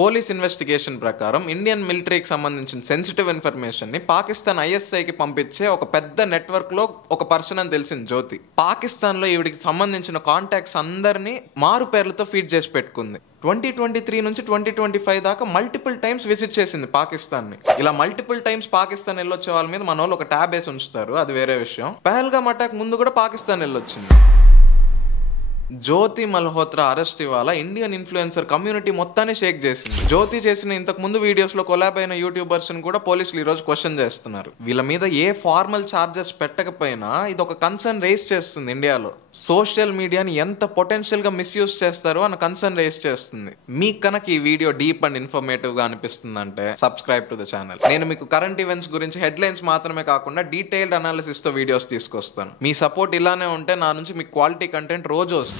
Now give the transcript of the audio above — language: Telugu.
పోలీస్ ఇన్వెస్టిగేషన్ ప్రకారం ఇండియన్ మిలిటరీకి సంబంధించిన సెన్సిటివ్ ఇన్ఫర్మేషన్ని పాకిస్తాన్ ఐఎస్ఐకి పంపించే ఒక పెద్ద నెట్వర్క్లో ఒక పర్సన్ అని తెలిసింది జ్యోతి. పాకిస్తాన్లో ఈవిడికి సంబంధించిన కాంటాక్ట్స్ అందరినీ మారు పేర్లతో ఫీడ్ చేసి పెట్టుకుంది. 2023 నుంచి 2025 దాకా మల్టిపుల్ టైమ్స్ విజిట్ చేసింది పాకిస్తాన్ని. ఇలా మల్టిపుల్ టైమ్స్ పాకిస్తాన్ వెళ్ళొచ్చే వాళ్ళ మీద మన వాళ్ళు ఒక ట్యాబ్ వేసి ఉంచుతారు, అది వేరే విషయం. పహల్గామ్ అటాక్ ముందు కూడా పాకిస్తాన్ వెళ్ళొచ్చింది. జ్యోతి మల్హోత్రా అరెస్ట్ ఇవాళ ఇండియన్ ఇన్ఫ్లుయెన్సర్ కమ్యూనిటీ మొత్తాన్ని షేక్ చేసింది. జ్యోతి చేసిన ఇంతకు ముందు వీడియోస్ లో కొలాబ్ అయిన యూట్యూబర్స్ కూడా పోలీసులు ఈ రోజు క్వశ్చన్ చేస్తున్నారు. వీళ్ళ మీద ఏ ఫార్మల్ చార్జెస్ పెట్టకపోయినా ఇది ఒక కన్సర్న్ రేస్ చేస్తుంది. ఇండియాలో సోషల్ మీడియాని ఎంత పొటెన్షియల్ గా మిస్యూజ్ చేస్తారో అన్న కన్సర్న్ రేస్ చేస్తుంది. మీకు కనుక ఈ వీడియో డీప్ అండ్ ఇన్ఫర్మేటివ్ గా అనిపిస్తుందంటే సబ్స్క్రైబ్ టు ద ఛానల్. నేను మీకు కరెంట్ ఈవెంట్స్ గురించి హెడ్లైన్స్ మాత్రమే కాకుండా డీటెయిల్డ్ అనాలిసిస్ తో వీడియోస్ తీసుకొస్తాను. మీ సపోర్ట్ ఇలానే ఉంటే నా నుంచి మీకు క్వాలిటీ కంటెంట్ రోజు వస్తుంది.